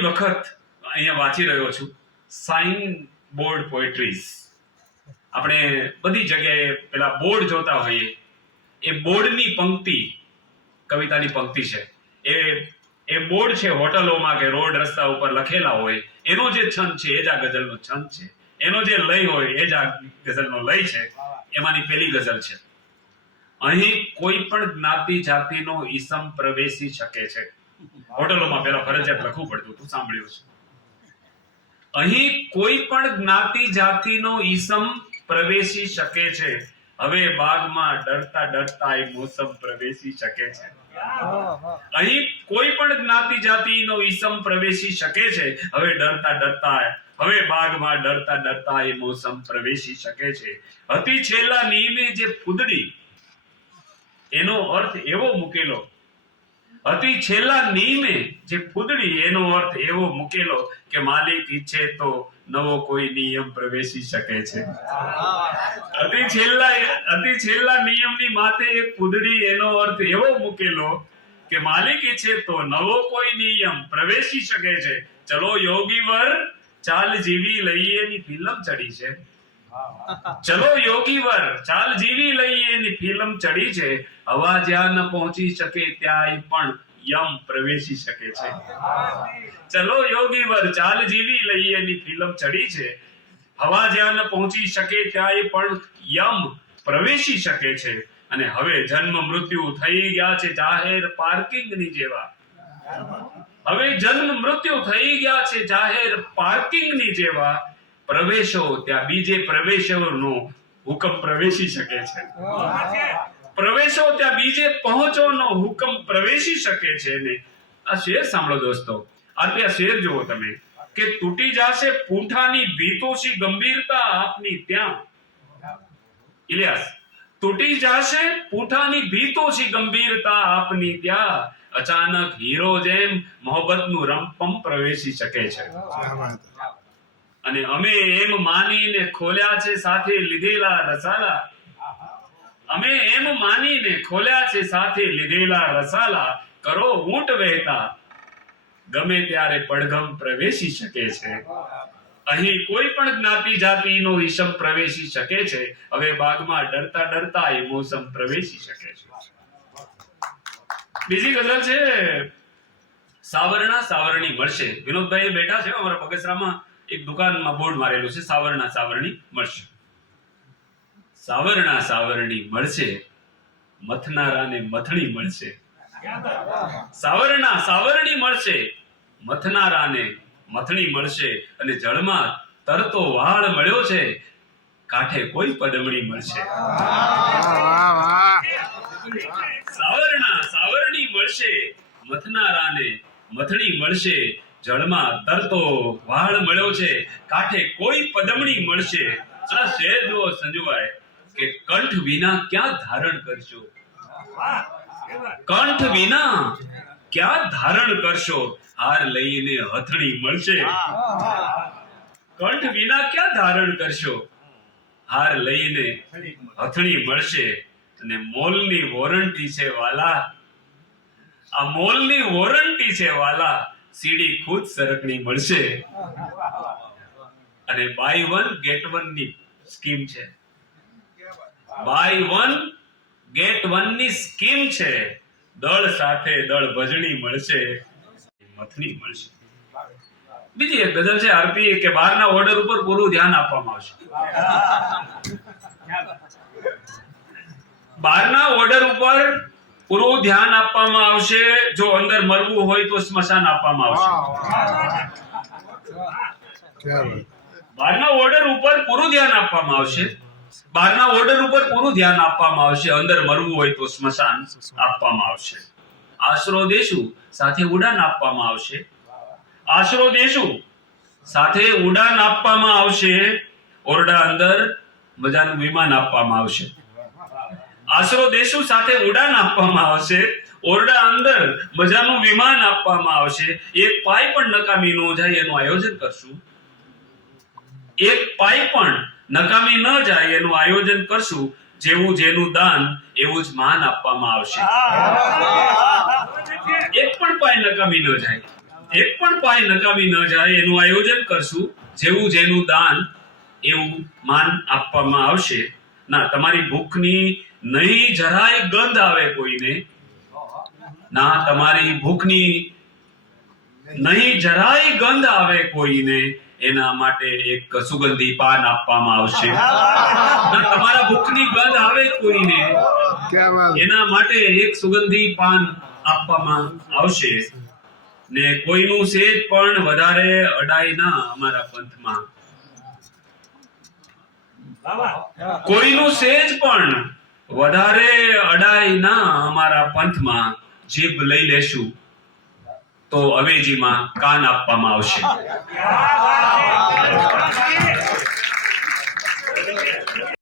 પહેલી વખત અહીંયા વાંચી રહ્યો છું સાઇન બોર્ડ પોએટ્રીઝ. આપણે બધી જગ્યાએ પેલા બોર્ડ જોતા હોઈએ, એ બોર્ડની પંક્તિ કવિતાની પંક્તિ છે. એ બોર્ડ છે હોટલોમાં કે રોડ રસ્તા ઉપર લખેલા હોય, એનો જે છંદ છે એ જ આ ગઝલનો છંદ છે, એનો જે લય હોય એ જ આ ગઝલનો લય છે. એમાંની પહેલી ગઝલ છે, અહીં કોઈ પણ જ્ઞાતિ જાતિનો ઈસમ પ્રવેશી શકે છે. હોટલોમાં પેલા ફરજિયાત લખવું પડતું, તું સાંભળ્યું છે. અહીં કોઈ પણ જ્ઞાતિ જાતિનો ઈસમ પ્રવેશી શકે છે, હવે બાગમાં ડરતા ડરતા એ મોસમ પ્રવેશી શકે છે. અહીં કોઈ પણ જ્ઞાતિ જાતિનો ઈસમ પ્રવેશી શકે છે, હવે ડરતા ડરતા હવે બાગમાં ડરતા ડરતા એ મોસમ પ્રવેશી શકે છે. હતી છેલ્લા નિયમે જે ફૂદડી, એનો અર્થ એવો મૂકેલો, હતી છેલ્લા નિયમે જે ફૂદડી, એનો અર્થ એવો મૂકેલો કે માલિક ઈચ્છે તો નવો કોઈ નિયમ પ્રવેશી શકે છે. હતી છેલ્લા નિયમની માથે એક ફૂદડી, એનો અર્થ એવો મૂકેલો કે માલિક ઈચ્છે તો નવો કોઈ નિયમ પ્રવેશી શકે છે. ચલો યોગી વર ચાલ જીવી લઈએ ની ફિલ્મ ચડી છે. ચલો યોગી વર ચાલ જીવી લઈએ ની ફિલ્મ ચડી છે. હવા જ્યાં ન પહોંચી શકે ત્યાં પણ યમ પ્રવેશી શકે છે. ચલો યોગી વર ચાલ જીવી લઈએ ની ફિલ્મ ચડી છે. હવા જ્યાં ન પહોંચી શકે ત્યાં પણ યમ પ્રવેશી શકે છે. અને હવે જન્મ મૃત્યુ થઈ ગયા છે જાહેર પાર્કિંગની જેવા. હવે જન્મ મૃત્યુ થઈ ગયા છે જાહેર પાર્કિંગની જેવા. પ્રવેશો ત્યાં બીજે પ્રવેશોનો હુકમ પ્રવેશી શકે છે. પ્રવેશો ત્યાં બીજે પહોંચોનો હુકમ પ્રવેશી શકે છે. ને આ શેર સાંભળો દોસ્તો, આ શેર જુઓ તમે કે તૂટી જશે પૂંઠાની ભીતોશી ગંભીરતા આપની ત્યાં. ઇલિયાસ, તૂટી જશે પૂંઠાની ભીતોશી ગંભીરતા આપની ત્યાં. અચાનક હીરો જેમ મોહબ્બતનું રંપમ પ્રવેશી શકે છે. અને અમે એમ માનીને ખોલ્યા છે સાથે લીધેલા રસાલા. અમે એમ માનીને ખોલ્યા છે સાથે લીધેલા રસાલા. કરો ઊંટ વહેતા ગમે ત્યારે પડઘમ પ્રવેશી શકે છે. અહીં કોઈ પણ જ્ઞાતિ જાતિનો ઈસમ પ્રવેશી શકે છે. હવે બાગમાં ડરતા ડરતા એ મોસમ પ્રવેશી શકે છે. બીજી ગઝલ છે સાવરણા સાવરણી મળશે. વિનોદભાઈ બેઠા છે અમારા બગસરામાં, એક દુકાનમાં બોર્ડ મારેલું છે સાવરણા સાવરણી મળશે. સાવરણા સાવરણી મળશે, મથનારાને મથણી મળશે. સાવરણા સાવરણી મળશે, મથનારાને મથણી મળશે. અને જળમાં તરતો વાળ મળ્યો છે, કાંઠે કોઈ પડમણી મળશે. સાવરણા સાવરણી મળશે, મથનારાને મથણી મળશે. જળમાં તરતો વાળ મળ્યો છે, કાંઠે કોઈ પદમણી મળશે. આ શેર જુઓ સંજુભાઈ કે કંઠ વિના ક્યાં ધારણ કરશો. કંઠ વિના ક્યાં ધારણ કરશો, હાર લઈને હથણી મળશે. કંઠ વિના ક્યાં ધારણ કરશો, હાર લઈને હથણી મળશે. અને મોલની વોરંટી છે વાલા, આ મોલની વોરંટી છે વાલા. સીડી ખુદ સરકણી મળશે. અને બાય વન ગેટ વન ની સ્કીમ છે. બાય વન ગેટ વન ની સ્કીમ છે. દળ સાથે દળ ભજણી મળશે, મથની મળશે. બીજી એક ગઝલ છે આરપી કે બહારના ઓર્ડર ઉપર પૂરું ધ્યાન આપવામાં આવશે. બહારના ઓર્ડર ઉપર પૂરું ધ્યાન આપવામાં આવશે. જો અંદર મરવું હોય તો સ્મશાન આપવામાં આવશે. બહારના ઓર્ડર ઉપર પૂરું ધ્યાન આપવામાં આવશે. બહારના ઓર્ડર ઉપર પૂરું ધ્યાન આપવામાં આવશે. અંદર મરવું હોય તો સ્મશાન આપવામાં આવશે. આશરો દેશું સાથે ઉડાન આપવામાં આવશે. આશરો દેશું સાથે ઉડાન આપવામાં આવશે. ઓરડા અંદર મજાનું વિમાન આપવામાં આવશે. આશરો દેશું સાથે ઉડાન આપવામાં આવશે. ઓરડા અંદર મજાનું વિમાન આપવામાં આવશે. એક પાય પણ નકામી ન જાય એનું આયોજન કરશું. એક પાય પણ નકામી ન જાય એનું આયોજન કરશું. જેવું જેનું દાન એવું જ માન આપવામાં આવશે. એક પણ પાય નકામી ન જાય એક પણ પાય નકામી ન જાય એનું આયોજન કરશું. જેવું જેનું દાન એવું માન આપવામાં આવશે. ના તમારી ભૂખની નહીં જરાય ગંધ આવે કોઈને, ના તમારી ભૂખની નહીં જરાય ગંધ આવે કોઈને, એના માટે એક સુગંધી પાન આપવામાં આવશે. ના તમારા ભૂખની ગંધ આવે કોઈને, એના માટે એક સુગંધી પાન આપવામાં આવશે. ને કોઈનું સેજ પણ વધારે અડાય ના અમારા પંથમાં, કોઈનું સેજ પણ વધારે અડાય ના અમારા પંથમાં. જીભ લઈ લેશું તો અવેજીમાં કાન આપવામાં આવશે.